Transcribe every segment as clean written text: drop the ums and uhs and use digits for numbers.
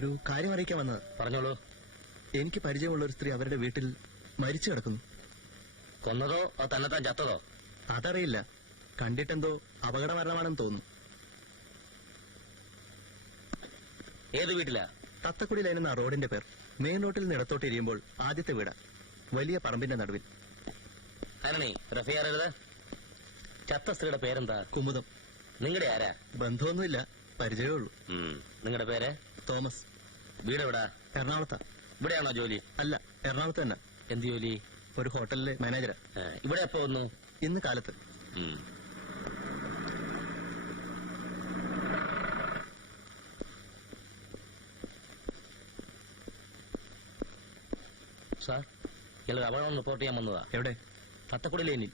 ഒരു കാര്യം അറിയിക്കാൻ വന്നത്. പറഞ്ഞോളൂ. എനിക്ക് പരിചയമുള്ള ഒരു സ്ത്രീ അവരുടെ വീട്ടിൽ മരിച്ചു കിടക്കുന്നു. കൊന്നതോ അത് തന്നെത്താൻ ചത്തതോ? അതറിയില്ല. കണ്ടിട്ടെന്തോ അപകട മരണമാണെന്ന് തോന്നുന്നു. ഏത് വീട്ടിലാ? തത്തക്കുടി ലൈൻ എന്ന റോഡിന്റെ പേർ. മെയിൻ റോഡിൽ നിന്ന് ഇടത്തോട്ട് ഇരിയുമ്പോൾ ആദ്യത്തെ വീട്, വലിയ പറമ്പിന്റെ നടുവിൽ. ആരണി റഫിയാറരുത്. ചത്ത സ്ത്രീയുടെ പേരെന്താ? കുമുദം. നിങ്ങളുടെ ആരാ? ബന്ധമൊന്നുമില്ല, പരിചയമേ ഉള്ളൂ. നിങ്ങളുടെ പേര്? തോമസ്. വീട് എവിടാ? എറണാകുളത്താ. ഇവിടെയാണോ ജോലി? അല്ല, എറണാകുളത്ത് തന്നെ. എന്ത് ജോലി? ഒരു ഹോട്ടലിലെ മാനേജരാ. ഇവിടെ എപ്പോ വന്നു? ഇന്ന് കാലത്ത്. സാർ, ചില അപകടം റിപ്പോർട്ട് ചെയ്യാൻ വന്നതാ. എവിടെ? തത്തക്കുടി ലൈനിൽ.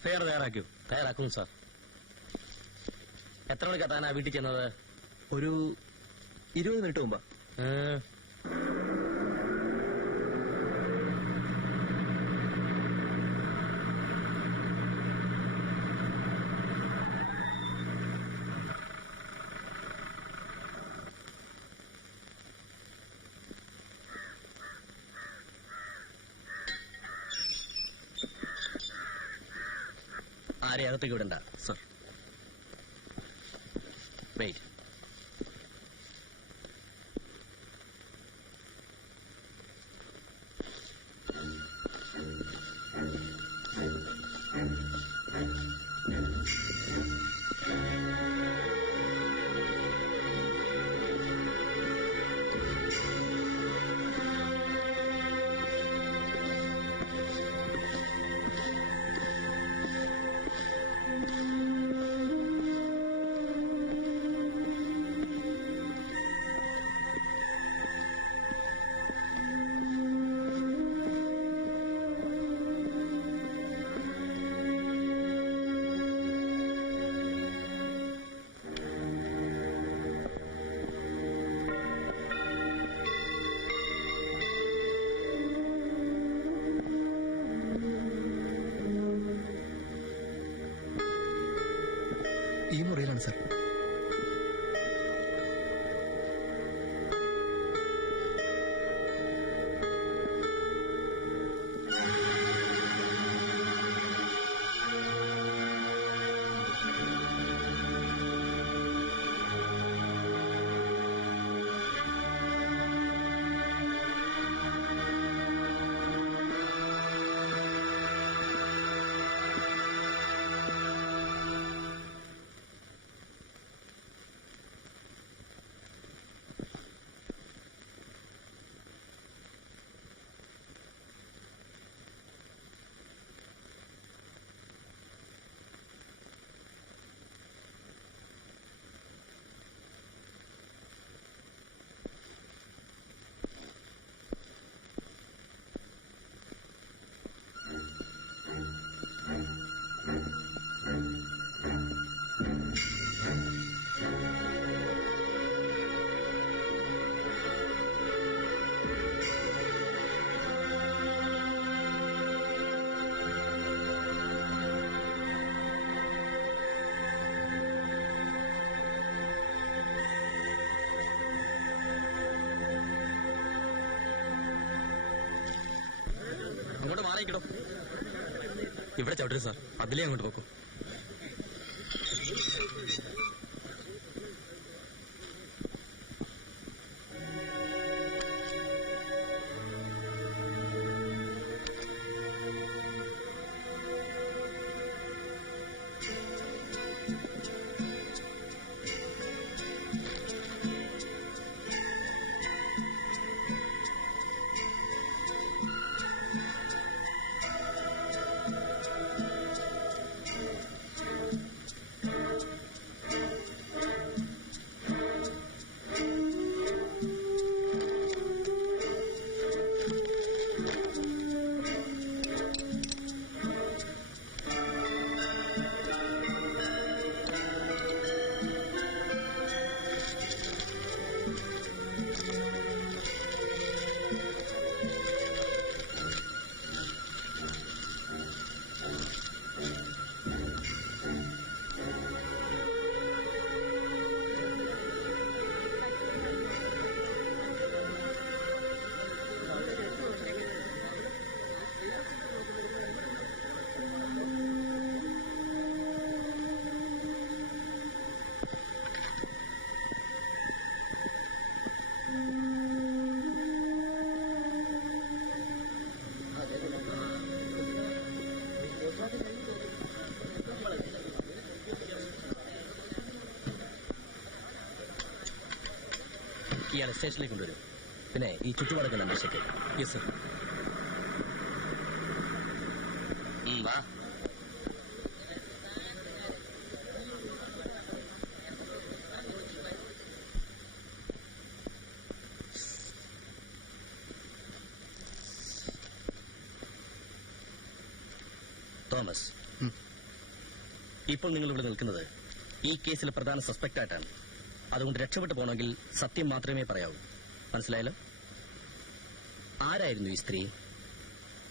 FIR തയ്യാറാക്കിയോ? തയ്യാറാക്കും സാർ. എത്ര മണിക്കാ താനാ വീട്ടിൽ ചെന്നത്? ഒരു 20 മിനിറ്റ് മുമ്പാ. ആരെ അകത്തേക്ക് വിടണ്ട സർ. വെയിറ്റ്. ഈ മുറിയിലാണ് സർ. അങ്ങോട്ട് മാറിയിക്കണോ? ഇവിടെ ചവിട്ടരുത് സാർ, അതിലേ അങ്ങോട്ട് പോക്കോ. ഇയാളെ സ്റ്റേഷനിലേക്ക് കൊണ്ടുവരും. പിന്നെ ഈ ചുറ്റുപാടൊക്കെ അന്വേഷിക്കുക. Yes sir. വാ. തോമസ്, ഇപ്പോൾ നിങ്ങൾ ഇവിടെ നിൽക്കുന്നത് ഈ കേസിലെ പ്രധാന സസ്പെക്ട് ആയിട്ടാണ്. അതുകൊണ്ട് രക്ഷപ്പെട്ടു പോകണമെങ്കിൽ സത്യം മാത്രമേ പറയാവൂ. മനസ്സിലായല്ലോ? ആരായിരുന്നു ഈ സ്ത്രീ?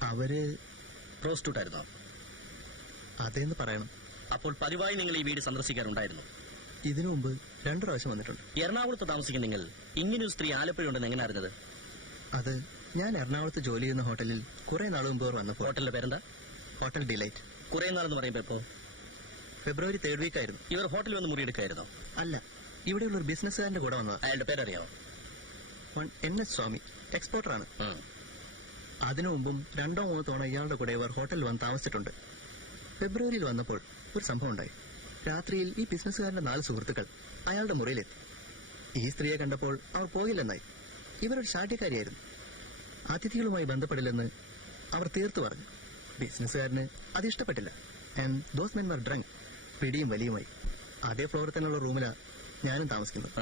അവര് പ്രോസ്റ്റിറ്റ്യൂട്ട് ആയിരുന്നോ? അതേന്ന് പറയണം. അപ്പോൾ പതിവായി നിങ്ങൾ ഈ വീട് സന്ദർശിക്കാറുണ്ടായിരുന്നു? ഇതിനു മുമ്പ് 2 പ്രാവശ്യം വന്നിട്ടുണ്ട്. എറണാകുളത്ത് താമസിക്കുന്ന നിങ്ങൾ ഇങ്ങനൊരു സ്ത്രീ ആലപ്പുഴ ഉണ്ടെന്ന് എങ്ങനെ അറിഞ്ഞത്? അത് ഞാൻ എറണാകുളത്ത് ജോലി ചെയ്യുന്ന ഹോട്ടലിൽ കുറെ നാൾ മുമ്പ് വന്നപ്പോൾ. ഹോട്ടലിന്റെ പേരെന്താ? Hotel delight. കുറെ നാളെന്ന് പറയുമ്പോ എപ്പോ? ഫെബ്രുവരി 3rd വീക്ക് ആയിരുന്നു. ഇവർ ഹോട്ടലിൽ വന്ന് മുറിയെടുക്കായിരുന്നോ? അല്ല, ഇവിടെയുള്ള ഒരു ബിസിനസ്സുകാരന്റെ കൂടെ വന്നതാ. അയാളുടെ പേരറിയാമോ? NS സ്വാമി, എക്സ്പോർട്ടറാണ്. അതിനു മുമ്പും 2 3 തവണ ഇയാളുടെ കൂടെ ഇവർ ഹോട്ടലിൽ വന്ന് താമസിച്ചിട്ടുണ്ട്. ഫെബ്രുവരിയിൽ വന്നപ്പോൾ ഒരു സംഭവം ഉണ്ടായി. രാത്രിയിൽ ഈ ബിസിനസ്സുകാരന്റെ 4 സുഹൃത്തുക്കൾ അയാളുടെ മുറിയിലെത്തി. ഈ സ്ത്രീയെ കണ്ടപ്പോൾ അവർ പോകില്ലെന്നായി. ഇവരൊരു ശാഠ്യക്കാരിയായിരുന്നു. അതിഥികളുമായി ബന്ധപ്പെടില്ലെന്ന് അവർ തീർത്തു പറഞ്ഞു. ബിസിനസ്സുകാരന് അത് ഇഷ്ടപ്പെട്ടില്ല. And those men were drunk. പിടിയും വലിയുമായി. അതേ ഫ്ലോറിൽ തന്നെയുള്ള റൂമിലാണ് ഞാനും താമസിക്കുന്നത്.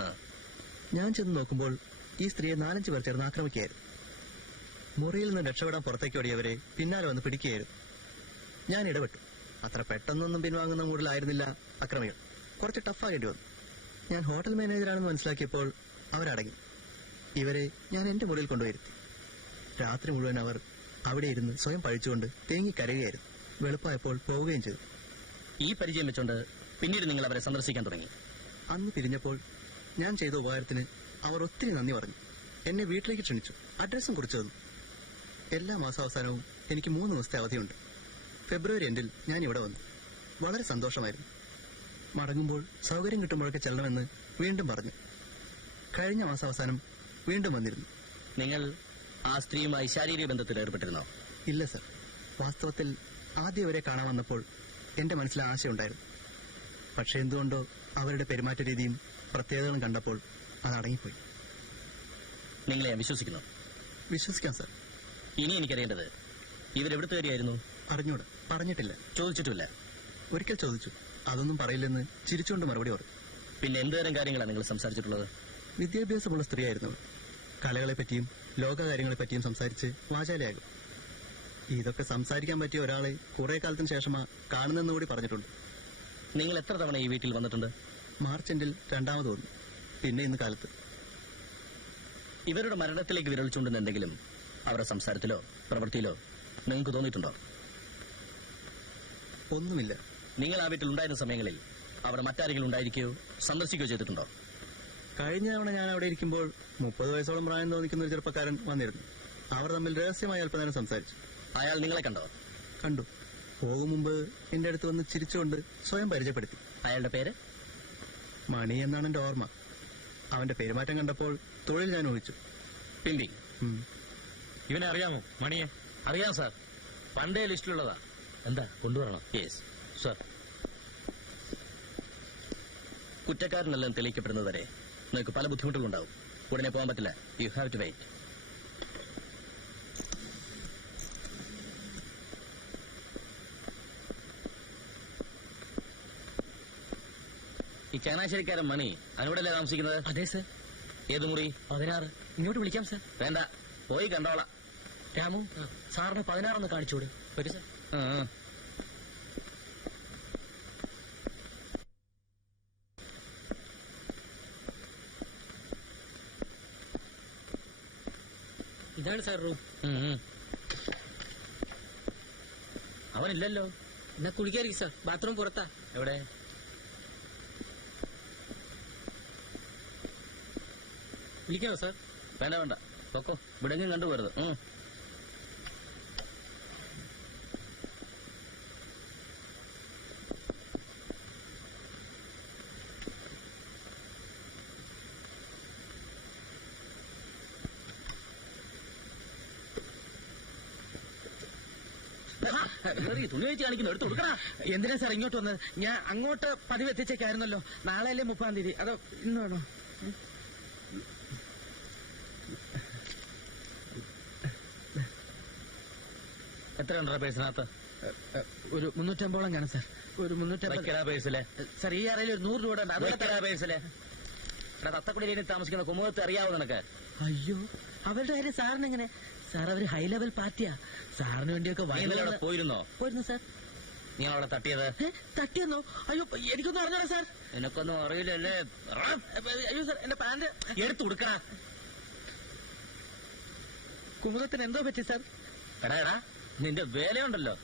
ഞാൻ ചെന്ന് നോക്കുമ്പോൾ ഈ സ്ത്രീയെ 4-5 പേർ ചേർന്ന് ആക്രമിക്കുകയായിരുന്നു. മുറിയിൽ നിന്ന് രക്ഷപ്പെടാൻ പുറത്തേക്ക് ഓടിയവരെ പിന്നാലെ വന്ന് പിടിക്കുകയായിരുന്നു. ഞാൻ ഇടപെട്ടു. അത്ര പെട്ടെന്നൊന്നും പിൻവാങ്ങുന്ന മൂഡിലായിരുന്നില്ല അക്രമികൾ. കുറച്ച് ടഫാകേണ്ടി വന്നു. ഞാൻ ഹോട്ടൽ മാനേജറാണെന്ന് മനസ്സിലാക്കിയപ്പോൾ അവരടങ്ങി. ഇവരെ ഞാൻ എന്റെ മുറിയിൽ കൊണ്ടുവരുത്തി. രാത്രി മുഴുവൻ അവർ അവിടെ ഇരുന്ന് സ്വയം പഴിച്ചുകൊണ്ട് തേങ്ങിക്കരയുകയായിരുന്നു. വെളുപ്പായപ്പോൾ പോവുകയും ചെയ്തു. ഈ പരിചയം വെച്ചുകൊണ്ട് പിന്നീട് നിങ്ങൾ അവരെ സന്ദർശിക്കാൻ തുടങ്ങി. അന്ന് പിരിഞ്ഞപ്പോൾ ഞാൻ ചെയ്ത ഉപകാരത്തിന് അവർ ഒത്തിരി നന്ദി പറഞ്ഞു. എന്നെ വീട്ടിലേക്ക് ക്ഷണിച്ചു. അഡ്രസ്സും കുറിച്ചു തന്നു. എല്ലാ മാസാവസാനവും എനിക്ക് 3 ദിവസത്തെ അവധിയുണ്ട്. ഫെബ്രുവരി എൻഡിൽ ഞാൻ ഇവിടെ വന്നു. വളരെ സന്തോഷമായിരുന്നു. മടങ്ങുമ്പോൾ സൗകര്യം കിട്ടുമ്പോഴൊക്കെ ചെല്ലണമെന്ന് വീണ്ടും പറഞ്ഞു. കഴിഞ്ഞ മാസാവസാനം വീണ്ടും വന്നിരുന്നു. നിങ്ങൾ ആ സ്ത്രീയുമായി ശാരീരിക ബന്ധത്തിൽ ഏർപ്പെട്ടിരുന്നോ? ഇല്ല സർ. വാസ്തവത്തിൽ ആദ്യം അവരെ കാണാൻ വന്നപ്പോൾ എന്റെ മനസ്സിൽ ആശയുണ്ടായിരുന്നു. പക്ഷെ എന്തുകൊണ്ടോ അവരുടെ പെരുമാറ്റ രീതിയും പ്രത്യേകതകളും കണ്ടപ്പോൾ അത് അടങ്ങിപ്പോയി. നിങ്ങളെ ഞാൻ വിശ്വസിക്കുന്നു. വിശ്വസിക്കാം സർ. ഇനി എനിക്കറിയേണ്ടത് ഇവരെവിടുത്തെ കാര്യമായിരുന്നു? അറിഞ്ഞൂടാ. പറഞ്ഞിട്ടില്ല. ചോദിച്ചിട്ടുമില്ല? ഒരിക്കൽ ചോദിച്ചു. അതൊന്നും പറയില്ലെന്ന് ചിരിച്ചുകൊണ്ട് മറുപടി പറഞ്ഞു. പിന്നെ എന്തുതരം കാര്യങ്ങളാണ് നിങ്ങൾ സംസാരിച്ചിട്ടുള്ളത്? വിദ്യാഭ്യാസമുള്ള സ്ത്രീയായിരുന്നു. കലകളെപ്പറ്റിയും ലോകകാര്യങ്ങളെപ്പറ്റിയും സംസാരിച്ച് വാചാലയാകും. ഇതൊക്കെ സംസാരിക്കാൻ പറ്റിയ ഒരാളെ കുറെ കാലത്തിന് ശേഷമാ കാണുന്നെന്ന് കൂടി പറഞ്ഞിട്ടുണ്ട്. നിങ്ങൾ എത്ര തവണ ഈ വീട്ടിൽ വന്നിട്ടുണ്ട്? മാർച്ച് എൻഡിൽ 2ാമത് വന്നു. പിന്നെ ഇന്ന് കാലത്ത്. ഇവരുടെ മരണത്തിലേക്ക് വിരൽ ചൂണ്ടുന്ന എന്തെങ്കിലും അവരുടെ സംസാരത്തിലോ പ്രവൃത്തിയിലോ നിങ്ങൾക്ക് തോന്നിയിട്ടുണ്ടോ? ഒന്നുമില്ല. നിങ്ങൾ ആ വീട്ടിൽ ഉണ്ടായിരുന്ന സമയങ്ങളിൽ അവിടെ മറ്റാരെങ്കിലും ഉണ്ടായിരിക്കുകയോ സന്ദർശിക്കുകയോ ചെയ്തിട്ടുണ്ടോ? കഴിഞ്ഞ തവണ ഞാൻ അവിടെ ഇരിക്കുമ്പോൾ 30 വയസ്സോളം പ്രായം തോന്നിക്കുന്ന ഒരു ചെറുപ്പക്കാരൻ വന്നിരുന്നു. അവർ തമ്മിൽ രഹസ്യമായി അല്പനേരം സംസാരിച്ചു. അയാൾ നിങ്ങളെ കണ്ടോ? കണ്ടു. പോകും മുമ്പ് എന്റെ അടുത്ത് വന്ന് ചിരിച്ചുകൊണ്ട് സ്വയം പരിചയപ്പെടുത്തി. അയാളുടെ പേര്? മണി എന്നാണ് എന്റെ ഓർമ്മ. അവന്റെ പെരുമാറ്റം കണ്ടപ്പോൾ തൊഴിൽ ഞാൻ ഊഹിച്ചു. പിമ്പി. ഇവനെ അറിയാമോ? മണിയെ അറിയാം സാർ. പണ്ടേ ലിസ്റ്റിലുള്ളതാ. എന്താ കൊണ്ടുവരണം? Yes sir. കുറ്റക്കാരനെല്ലാം തെളിയിക്കപ്പെടുന്നത് വരെ നിങ്ങൾക്ക് പല ബുദ്ധിമുട്ടുകളുണ്ടാവും. ഉടനെ പോകാൻ പറ്റില്ല. You have to wait. ഈ ചങ്ങനാശ്ശേരിക്കാരൻ മണി അതിനോടല്ലേ താമസിക്കുന്നത്? അതെ സർ. ഏത് മുറി? 16. ഇങ്ങോട്ട് വിളിക്കാം സർ. വേണ്ട, പോയി കണ്ടോളാം. രാമു, സാറിന് 16 ഒന്ന് കാണിച്ചോട്. വരൂ സർ. ഇതാണ് സാർ റൂം. അവനില്ലല്ലോ. എന്നാ കുളിക്കായിരിക്കും സാർ. ബാത്റൂം പുറത്താ. എവിടെ? വിളിക്കാമോ സാർ? വേണ്ട വേണ്ട, പൊക്കോ. ഇവിടെങ്കിലും കണ്ടുപോരുത്. തുണി വെച്ച് കാണിക്കുന്നു, എടുത്ത് കൊടുക്കണ. എന്തിനാ സാർ ഇങ്ങോട്ട് വന്നത്? ഞാൻ അങ്ങോട്ട് പതിവ് എത്തിച്ചേക്കായിരുന്നല്ലോ. നാളെയല്ലേ 30-ാം തീയതി. അതോ ഇന്ന് വേണോ? എത്ര ഉണ്ടോ പേഴ്സിനകത്ത്? ഒരു 350 കാണും സാർ. ഒരു 350. വെക്കടാ പേഴ്സിലെ. സാർ ഈ അറയിൽ ഒരു 100 രൂപ ഉണ്ട്. അത് വെക്കടാ പേഴ്സിലെ. തത്തക്കുടിയിൽ താമസിക്കുന്ന കുമുഖത്ത് അറിയാവോ നിനക്ക്? അയ്യോ, അവരുടെ കാര്യം സാറിന് എങ്ങനെ? സാർ അവര് ഹൈ ലെവൽ പാർട്ടിയാ. സാറിന് വേണ്ടിയൊക്കെ നീ ഇന്നലെ അവിടെ പോയിരുന്നോ? പോയിരുന്നു സാർ. നീ അവിടെ തട്ടിയത്? തട്ടിയെന്നോ? അയ്യോ, എനിക്കൊന്നും അറിഞ്ഞോ സാർ. നിനക്കൊന്നും അറിയില്ലല്ലേ? അയ്യോ സാർ, എന്റെ പാന്റ് എടുത്തു കൊടുക്കടാ. കുമുദത്തിന് എന്തോ പറ്റി സാർ? എടാ നിന്റെ വേലയുണ്ടല്ലോ.